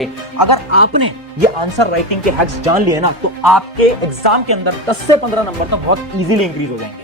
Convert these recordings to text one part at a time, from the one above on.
अगर आपने ये आंसर राइटिंग के हैक्स जान लिए ना तो आपके एग्जाम के अंदर 10 से 15 नंबर तक बहुत इजीली इंक्रीज हो जाएंगे।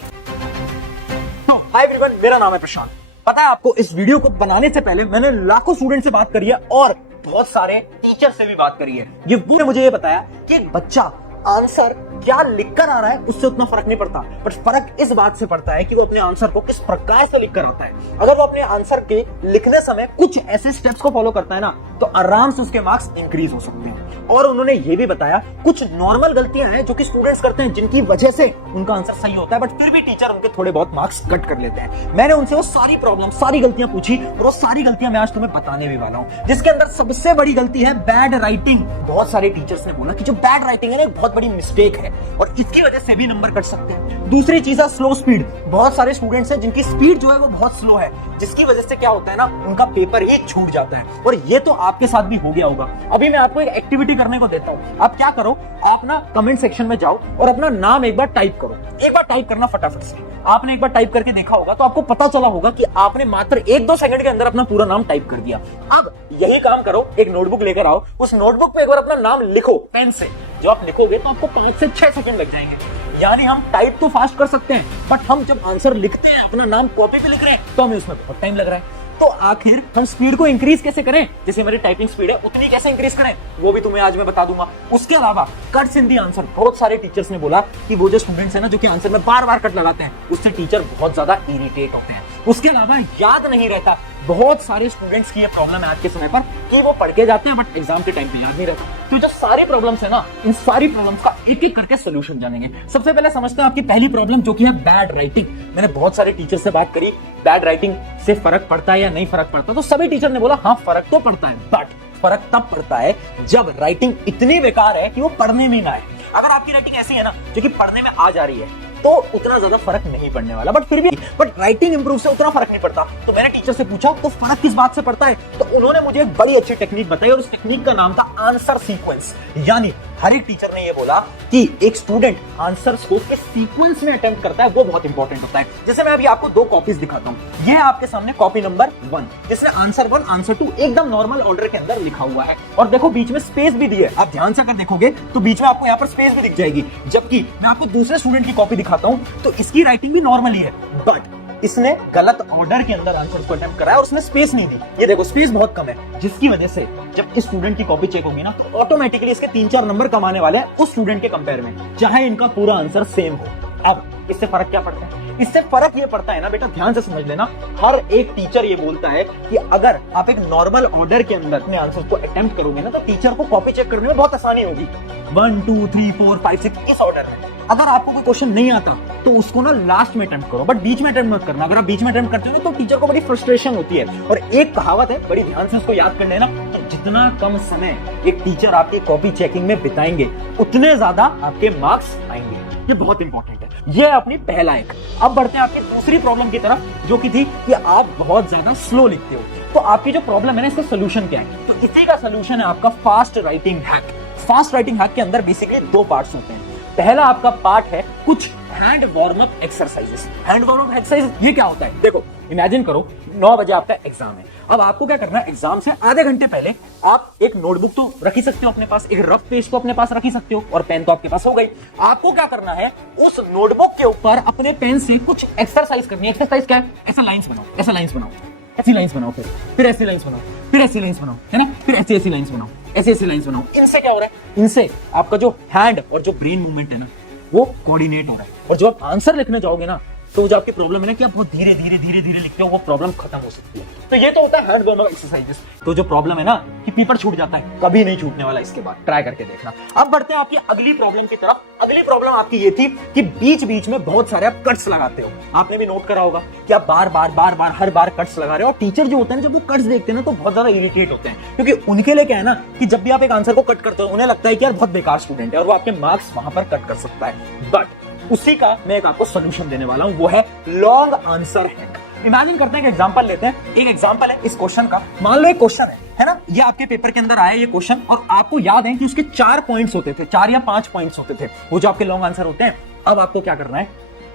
तो हाय एवरीवन, मेरा नाम है प्रशांत। पता है आपको, इस वीडियो को बनाने से पहले मैंने लाखों स्टूडेंट से बात करी है और बहुत सारे टीचर से भी बात करी है। ये मुझे ये बताया कि एक बच्चा आंसर क्या लिखकर आ रहा है उससे उतना फर्क नहीं पड़ता, बट फर्क इस बात से पड़ता है कि वो अपने आंसर को किस प्रकार से लिखकर आता है। अगर वो अपने आंसर के लिखने समय कुछ ऐसे स्टेप्स को फॉलो करता है ना तो आराम से उसके मार्क्स इंक्रीज हो सकते हैं। और उन्होंने ये भी बताया कुछ नॉर्मल गलतियां हैं जो कि स्टूडेंट्स करते हैं जिनकी वजह से उनका आंसर सही होता है, बट फिर भी टीचर उनके थोड़े बहुत मार्क्स कट कर लेते हैं। मैंने उनसे वो सारी प्रॉब्लम, सारी गलतियां पूछी और वो सारी गलतियां मैं आज तुम्हें बताने भी वाला हूं, जिसके अंदर सबसे बड़ी गलती है बैड राइटिंग। बहुत सारे टीचर्स ने बोला कि जो बैड राइटिंग है ना, एक बहुत बड़ी मिस्टेक है और इसकी वजह से भी नंबर कट सकते हैं। दूसरी चीज है स्लो स्पीड। बहुत सारे स्टूडेंट्स हैं जिनकी स्पीड जो है वो बहुत स्लो है, जिसकी वजह से क्या होता है ना, उनका पेपर ही छूट जाता है। और ये तो आपके साथ भी हो गया होगा। अभी मैं आपको एक एक्टिविटी करने को देता हूं। आप क्या करो, आप ना कमेंट सेक्शन में जाओ और अपना नाम एक बार टाइप करो। एक बार टाइप करना फटाफट से। आपने एक बार टाइप करके देखा होगा तो आपको पता चला होगा कि आपने मात्र 1-2 सेकंड के अंदर अपना पूरा नाम टाइप कर दिया। अब यही काम करो, एक नोटबुक लेकर आओ, उस नोटबुक पे एक बार अपना नाम लिखो पेन से। जो आप लिखोगे तो आपको 5 से 6 सेकंड लग जाएंगे। यानी हम टाइप तो फास्ट कर सकते हैं, बट हम जब आंसर लिखते हैं, अपना नाम कॉपी पे लिख रहे हैं, तो हमें उसमें बहुत टाइम लग रहा है। तो आखिर हम स्पीड को इंक्रीज कैसे करें? जैसे मेरी टाइपिंग स्पीड है उतनी कैसे इंक्रीज करें, वो भी तुम्हें आज मैं बता दूंगा। उसके अलावा कट्स इन दी आंसर। बहुत सारे टीचर्स ने बोला कि वो जो स्टूडेंट्स हैं ना, जो कि आंसर में बार-बार कट लगाते हैं, उससे टीचर बहुत ज्यादा इरिटेट होते हैं। उसके अलावा याद नहीं रहता। बहुत सारे स्टूडेंट्स की ये प्रॉब्लम है आज के समय पर कि वो पढ़ के जाते हैं बट एग्जाम के टाइम पे याद नहीं रहता। तो जो सारी प्रॉब्लम्स है ना, इन सारी प्रॉब्लम्स का एक एक करके सोल्यूशन जानेंगे। सबसे पहले समझते हैं आपकी पहली प्रॉब्लम, जो कि है बैड राइटिंग। मैंने बहुत सारे टीचर से बात करी, बैड राइटिंग से फर्क पड़ता है या नहीं फर्क पड़ता, तो सभी टीचर ने बोला हाँ फर्क तो पड़ता है, बट फर्क तब पड़ता है जब राइटिंग इतनी बेकार है कि वो पढ़ने में ना आए। अगर आपकी राइटिंग ऐसी है ना जो कि पढ़ने में आ जा रही है तो उतना ज्यादा फर्क नहीं पड़ने वाला, बट राइटिंग इंप्रूव से उतना फर्क नहीं पड़ता। तो मैंने टीचर से पूछा तो फर्क किस बात से पड़ता है, तो उन्होंने मुझे एक बड़ी अच्छी टेक्निक बताई और उस टेक्निक का नाम था आंसर सीक्वेंस। यानी हर एक टीचर ने ये बोला कि एक स्टूडेंट आंसर्स को किस सीक्वेंस में अटेम्प्ट करता है वो बहुत इंपॉर्टेंट होता है। जैसे मैं अभी आपको 2 कॉपीज दिखाता हूं। ये है आपके सामने कॉपी नंबर 1, जिसमें आंसर 1 आंसर 2 एकदम नॉर्मल ऑर्डर के अंदर लिखा हुआ है और देखो बीच में स्पेस भी दी है। आप ध्यान से अगर देखोगे तो बीच में आपको यहाँ पर स्पेस भी दिख जाएगी। जबकि मैं आपको दूसरे स्टूडेंट की कॉपी दिखाता हूं तो इसकी राइटिंग भी नॉर्मल ही है, बट इसने गलत ऑर्डर के अंदर आंसर को अटेम्प्ट करा है और उसने स्पेस नहीं दी। ये देखो स्पेस बहुत कम है, जिसकी वजह से जब इस स्टूडेंट की कॉपी चेक होगी ना तो ऑटोमेटिकली इसके 3-4 नंबर कम आने वाले हैं उस स्टूडेंट के कंपेयर में, चाहे इनका पूरा आंसर सेम हो। अब इससे फर्क क्या पड़ता है? इससे फर्क ये पड़ता है ना बेटा, ध्यान से समझ लेना। हर एक टीचर ये बोलता है कि अगर आप एक नॉर्मल ऑर्डर के अंदर अपने आंसर को अटेम्प्ट करोगे ना तो टीचर को कॉपी चेक करने में बहुत आसानी होगी। 1 2 3 4 5 6 इस ऑर्डर में। अगर आपको कोई क्वेश्चन नहीं आता तो उसको ना लास्ट में अटेम्प्ट करो, बट बीच में अटेम्प्ट मत करना। अगर आप बीच में अटेम्प्ट करते हो तो टीचर को बड़ी फ्रस्ट्रेशन होती है। और एक कहावत है, बड़ी ध्यान से उसको याद कर लेना, जितना कम समय एक टीचर आपकी कॉपी चेकिंग में बिताएंगे उतने ज्यादा आपके मार्क्स आएंगे। ये बहुत इंपॉर्टेंट है। ये अपनी पहला एक। अब बढ़ते हैं आपकी दूसरी प्रॉब्लम की तरफ, जो कि थी कि आप बहुत ज्यादा स्लो लिखते हो। तो आपकी जो प्रॉब्लम है ना, इसका सोल्यूशन क्या है? तो इसी का सोल्यूशन है आपका fast writing hack. Fast writing hack के अंदर बेसिकली 2 पार्ट्स होते हैं। पहला आपका पार्ट है कुछ hand warm up exercises. Hand warm up exercise ये क्या होता है? देखो इमेजिन करो 9 बजे आपका एग्जाम है। अब आपको क्या करना है, एग्जाम से आधे घंटे पहले आप एक नोटबुक तो रख ही सकते हो अपने पास, एक रफ पेज को अपने पास रख ही सकते हो और पेन तो आपके पास हो गई। आपको क्या करना है, उस नोटबुक के ऊपर अपने पेन से कुछ एक्सरसाइज करनी है। एक्सरसाइज क्या है? ऐसा लाइंस बनाओ, ऐसा लाइंस बनाओ, ऐसी लाइंस बनाओ, फिर ऐसी लाइंस बनाओ, फिर ऐसी लाइंस बनाओ, है ना, फिर ऐसी ऐसी लाइंस बनाओ, ऐसी ऐसी लाइंस बनाओ। इनसे क्या हो रहा है? इनसे आपका जो हैंड और जो ब्रेन मूवमेंट है ना वो कोऑर्डिनेट हो रहा है। और जब आप आंसर लिखने जाओगे ना तो जो आपकी प्रॉब्लम है ना कि आप बहुत धीरे धीरे लिखते हो, वो प्रॉब्लम खत्म हो सकती है। तो ये तो होता है हैंड वार्म अप एक्सरसाइजेस। तो जो प्रॉब्लम है ना कि पेपर छूट जाता है, कभी नहीं छूटने वाला, इसके बाद ट्राई करके देखना। अब बढ़ते हैं आपकी अगली प्रॉब्लम की तरफ। अगली प्रॉब्लम आपकी ये थी कि बीच बीच में बहुत सारे आप कट्स लगाते हो। आपने भी नोट करा होगा कि आप बार बार हर बार कट्स लगा रहे हो और टीचर जो होते हैं जब वो कट्स देखते हैं ना तो बहुत ज्यादा इरिटेट होते हैं, क्योंकि उनके लिए क्या है ना कि जब भी आप एक आंसर को कट करते हो उन्हें लगता है कि यार बहुत बेकार स्टूडेंट है और वो आपके मार्क्स वहां पर कट कर सकता है। बट उसी का मैं एक आपको सोल्यूशन देने वाला हूं, वो है लॉन्ग आंसर हैक। इमेजिन करते हैं कि एग्जांपल लेते हैं। एक एग्जांपल है इस क्वेश्चन का। मान लो एक क्वेश्चन है ना, ये आपके पेपर के अंदर आया ये क्वेश्चन और आपको याद है कि उसके 4 पॉइंट्स होते थे, 4 या 5 पॉइंट्स होते थे, वो जो आपके लॉन्ग आंसर होते हैं। अब आपको क्या करना है,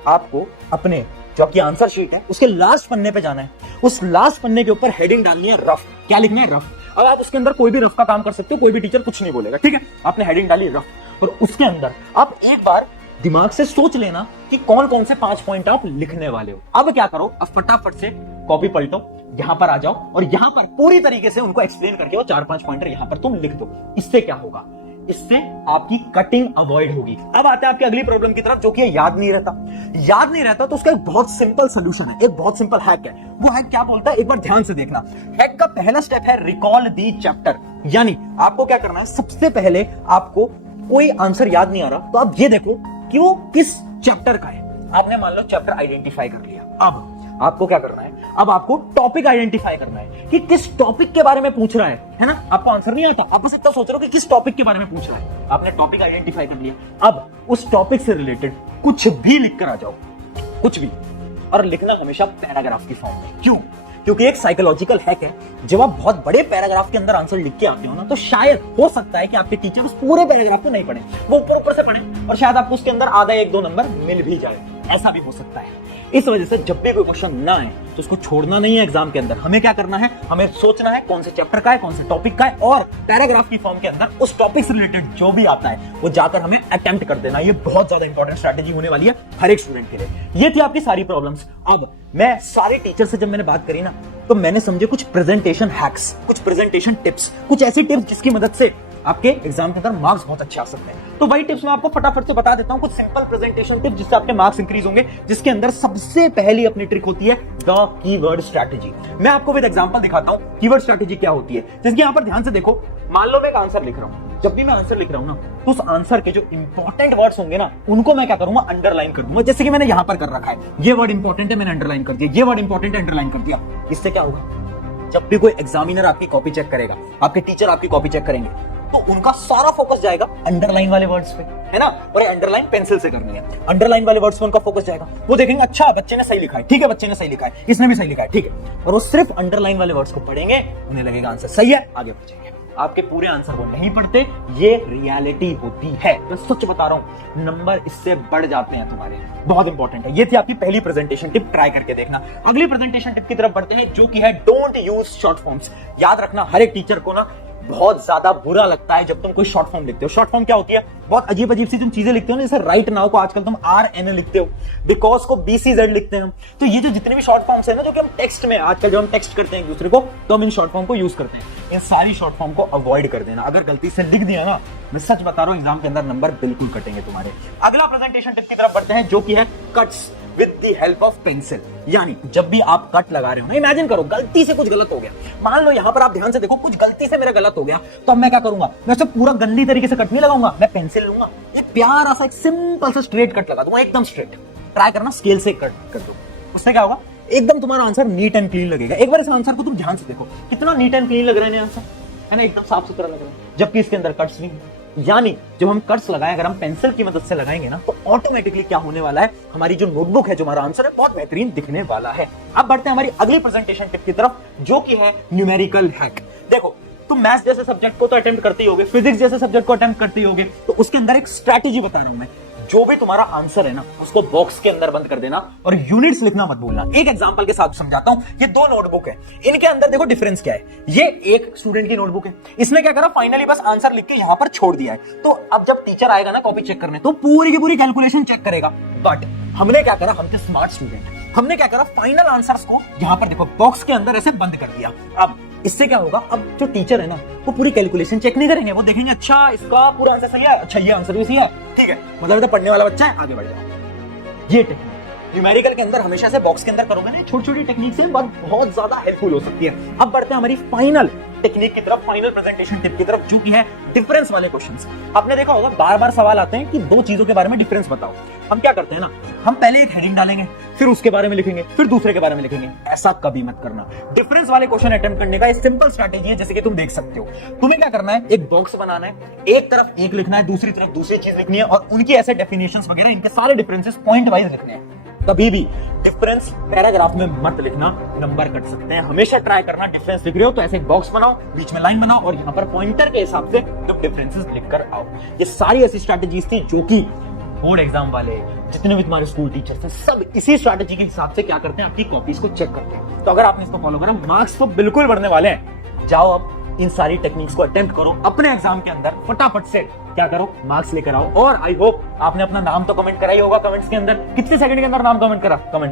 आपको अपने जो आपकी आंसर शीट है उसके लास्ट पन्ने पे जाना है, उस लास्ट पन्ने के ऊपर हेडिंग डालनी है रफ। क्या लिखना है? रफ। अब आप उसके अंदर कोई भी रफ का काम कर सकते हो, कोई भी टीचर कुछ नहीं बोलेगा, ठीक है। आपने हेडिंग डाली रफ, और उसके अंदर आप एक बार दिमाग से सोच लेना कि कौन कौन से 5 पॉइंट आप लिखने वाले हो। अब क्या करो, अब फटाफट से कॉपी पलटो, यहां पर आ जाओ और यहां पर पूरी तरीके से उनको एक्सप्लेन करके वो 4-5 पॉइंटर यहां पर तुम लिख दो। इससे क्या होगा? इससे आपकी कटिंग अवॉइड होगी। अब आते हैं आपकी अगली प्रॉब्लम की तरफ, जो कि याद नहीं रहता। याद नहीं रहता तो उसका एक बहुत सिंपल सोल्यूशन है, एक बहुत सिंपल हैक है। वो हैक क्या बोलता है, एक बार ध्यान से देखना। हैक का पहला स्टेप है रिकॉल दी चैप्टर। यानी आपको क्या करना है, सबसे पहले आपको कोई आंसर याद नहीं आ रहा तो आप ये देखो कि वो किस चैप्टर का है। आपने मान लो चैप्टर आइडेंटिफाई कर लिया, अब आपको क्या करना है, अब आपको टॉपिक आइडेंटिफाई करना है कि किस टॉपिक के बारे में पूछ रहा है ना। आपको आंसर नहीं आता, आप बस इतना सोच रहे हो कि किस टॉपिक के बारे में पूछ रहा है। आपने टॉपिक आइडेंटिफाई कर लिया, अब उस टॉपिक से रिलेटेड कुछ भी लिख कर आ जाओ, कुछ भी, और लिखना हमेशा पैराग्राफ की फॉर्म में। क्यों? क्योंकि एक साइकोलॉजिकल हैक है, जब आप बहुत बड़े पैराग्राफ के अंदर आंसर लिख के आते हो ना, तो शायद हो सकता है कि आपके टीचर उस पूरे पैराग्राफ को नहीं पढ़े, वो ऊपर से पढ़े और शायद आपको उसके अंदर आधा 1-2 नंबर मिल भी जाए। ऐसा भी हो सकता है। इस वजह से जब भी कोई क्वेश्चन ना आए तो उसको छोड़ना नहीं है एग्जाम के अंदर। हमें क्या करना है, हमें सोचना है कौन से चैप्टर का है, कौन से टॉपिक का है, और पैराग्राफ की फॉर्म के अंदर उस टॉपिक से रिलेटेड जो भी आता है वो जाकर हमें अटेम्प्ट कर देना। ये बहुत ज्यादा इंपॉर्टेंट स्ट्रैटेजी होने वाली है हर एक स्टूडेंट के लिए। ये थी आपकी सारी प्रॉब्लम्स। अब मैं सारे टीचर से जब मैंने बात करी ना, तो मैंने समझे कुछ प्रेजेंटेशन हैक्स, कुछ प्रेजेंटेशन टिप्स, कुछ ऐसी टिप्स जिसकी मदद से आपके एग्जाम के अंदर मार्क्स बहुत अच्छे आ सकते हैं। तो वही टिप्स मैं आपको फटाफट से बता देता हूं, कुछ सिंपल प्रेजेंटेशन टिप्स जिससे आपके मार्क्स इंक्रीज होंगे। जिसके अंदर सबसे पहली अपनी ट्रिक होती है द कीवर्ड स्ट्रैटेजी। मैं आपको विद एग्जांपल दिखाता हूं कीवर्ड स्ट्रैटेजी क्या होती है। जैसे यहां पर ध्यान से देखो, मान लो मैं एक आंसर लिख रहा हूं, जब भी मैं आंसर लिख रहा हूं ना, तो उस आंसर के जो इंपॉर्टेंट वर्ड्स होंगे ना, उनको मैं क्या करूंगा, अंडरलाइन कर दूंगा। जैसे कि मैंने यहां पर कर रखा है, ये वर्ड इंपॉर्टेंट है, मैंने अंडरलाइन कर दिया, ये वर्ड इंपॉर्टेंट है, अंडरलाइन कर दिया। इससे क्या होगा, जब भी कोई एग्जामिनर आपकी कॉपी चेक करेगा, आपके टीचर आपकी कॉपी चेक करेंगे, तो उनका सारा फोकस जाएगा अंडरलाइन वाले वर्ड्स पे, है ना। और अंडरलाइन पेंसिल से करनी है, अंडरलाइन वाले वर्ड्स पे उनका फोकस जाएगा। वो देखेंगे अच्छा बच्चे ने सही लिखा है, ठीक है, बच्चे ने सही लिखा है, इसने भी सही लिखा है, ठीक है, और वो सिर्फ अंडरलाइन वाले वर्ड्स को पढ़ेंगे, उन्हें लगेगा आंसर सही है, आगे बढ़ेंगे। आपके पूरे आंसर वो नहीं पढ़ते, ये रियलिटी होती है। मैं सच बता रहा हूं, नंबर इससे बढ़ जाते हैं तुम्हारे। बहुत इंपॉर्टेंट है। ये थी आपकी पहली प्रेजेंटेशन टिप, ट्राई करके देखना। अगली प्रेजेंटेशन टिप की तरफ बढ़ते हैं, जो कि है डोंट यूज शॉर्ट फॉर्म्स। याद रखना, हर एक टीचर को ना बहुत ज्यादा बुरा लगता है जब तुम कोई शॉर्ट फॉर्म लिखते हो। शॉर्ट फॉर्म क्या होती है, बहुत अजीब अजीब सी तुम चीजें लिखते हो ना, जैसे राइट नाउ को आजकल तुम RN लिखते हो, बिकॉज को BCZ लिखते हैं। तो ये जो जितने भी शॉर्ट फॉर्म्स है ना, जो कि हम टेक्स्ट में आजकल जो हम टेक्स्ट करते हैं एक दूसरे को, तो हम इन शॉर्ट फॉर्म को यूज करते हैं। इन सारी शॉर्ट फॉर्म को अवॉइड कर देना। अगर गलती से लिख दिया ना, मैं सच बता रहा हूं, एग्जाम के अंदर नंबर बिल्कुल कटेंगे तुम्हारे। अगला प्रेजेंटेशन टिप की तरफ बढ़ते हैं, जो कि है cuts with the help of pencil. यानी जब भी आप कट लगा रहे हो ना, इमेजिन करो गलती से कुछ गलत हो गया, मान लो यहां पर आप ध्यान से देखो, कुछ गलती से मेरा गलत हो गया, तो अब मैं क्या करूंगा, मैं उसे पूरा गंदी तरीके से कट नहीं लगाऊंगा, मैं पेंसिल लूंगा, एक प्यारा सा एक सिंपल सा स्ट्रेट कट लगा दूंगा, एकदम स्ट्रेट। ट्राई करना स्केल से कट कर दो, उससे क्या होगा, एकदम तुम्हारा आंसर नीट एंड क्लीन लगेगा। एक बार इस आंसर को तुम ध्यान से देखो, कितना नीट एंड क्लीन लग रहा है आंसर, है ना, एकदम साफ सुथरा लग रहा है, जबकि इसके अंदर कट्स नहीं। यानी जब हम कट्स लगाएं, अगर हम पेंसिल की मदद से लगाएंगे ना, तो ऑटोमेटिकली क्या होने वाला है, हमारी जो नोटबुक है, जो हमारा आंसर है, बहुत बेहतरीन दिखने वाला है। अब बढ़ते हैं हमारी अगली प्रेजेंटेशन टिप की तरफ, जो कि है न्यूमेरिकल हैक। देखो, तुम मैथ्स जैसे सब्जेक्ट को तो अटेम्प्ट करते ही होगे, फिजिक्स जैसे सब्जेक्ट को अटेम्प्ट करते ही होगे, तो उसके अंदर एक स्ट्रैटेजी बता रहा हूं मैं। जो भी तुम्हारा आंसर है ना, उसको बॉक्स के अंदर बंद कर देना और यूनिट्स लिखना मत भूलना। एक एग्जांपल के साथ समझाता हूं। ये 2 नोटबुक है, इनके अंदर देखो डिफरेंस क्या है। ये एक स्टूडेंट की नोटबुक है, इसने क्या करा, फाइनली बस आंसर लिख के यहां पर छोड़ दिया है। तो अब जब टीचर आएगा ना कॉपी चेक करने, तो पूरी की पूरी कैलकुलेशन चेक करेगा। बट हमने क्या करा, हम थे स्मार्ट स्टूडेंट, हमने क्या करा, फाइनल आंसर्स को यहां पर देखो बॉक्स के अंदर ऐसे बंद कर दिया। अब इससे क्या होगा, अब जो टीचर है ना, वो पूरी कैलकुलेशन चेक नहीं करेंगे, वो देखेंगे अच्छा इसका पूरा आंसर सही है, अच्छा ये आंसर भी सही है, ठीक है, मतलब पढ़ने वाला बच्चा है, आगे बढ़ जाओ। ये टेक्निक न्यूमेरिकल के अंदर हमेशा से बॉक्स के अंदर करोगे ना, छोटी छोटी टेक्निक से बहुत ज्यादा हेल्पफुल हो सकती है। अब बढ़ते हैं हमारी फाइनल टेक्निक की तरफ, फाइनल प्रेजेंटेशन टिप की तरफ, जो कि है डिफरेंस वाले क्वेश्चंस। आपने देखा होगा बार बार सवाल आते हैं कि 2 चीजों के बारे में डिफरेंस बताओ। हम क्या करते हैं ना, हम पहले एक हेडिंग डालेंगे, फिर उसके बारे में लिखेंगे, फिर दूसरे के बारे में लिखेंगे। ऐसा कभी मत करना। डिफरेंस वाले क्वेश्चन अटेम्प्ट करने का एक सिंपल स्ट्रैटेजी है, जैसे कि तुम देख सकते हो। तुम्हें क्या करना है, एक बॉक्स बनाना है, एक तरफ एक लिखना है, दूसरी तरफ दूसरी चीज लिखनी है, और उनकी ऐसे डेफिनेशंस वगैरह, इनके सारे डिफरेंसेस पॉइंट वाइज लिखने हैं। कभी भी डिफरेंस पैराग्राफ में मत लिखना, नंबर कट सकते हैं। हमेशा ट्राई करना, डिफरेंस लिख रहे हो तो ऐसे एक बॉक्स बनाओ, बीच में लाइन बनाओ, और यहाँ पर पॉइंटर के हिसाब से तुम डिफरेंसेस लिख कर आओ। ये सारी ऐसी स्ट्रैटेजीज थी जो कि बोर्ड एग्जाम वाले, जितने भी तुम्हारे स्कूल टीचर्स हैं, सब इसी स्ट्रैटेजी के हिसाब से क्या करते हैं, आपकी कॉपीज को चेक करते हैं। तो अगर आपने इसको फॉलो करा, मार्क्स तो बिल्कुल बढ़ने वाले हैं। जाओ अब इन सारी टेक्निक्स को अटेम्प्ट करो अपने एग्जाम के अंदर, फटाफट से क्या करो, मार्क्स लेकर आओ। और आई होप आपने अपना नाम तो कमेंट करा ही होगा कमेंट्स के अंदर। कितने सेकंड के अंदर नाम कमेंट करा, कमेंट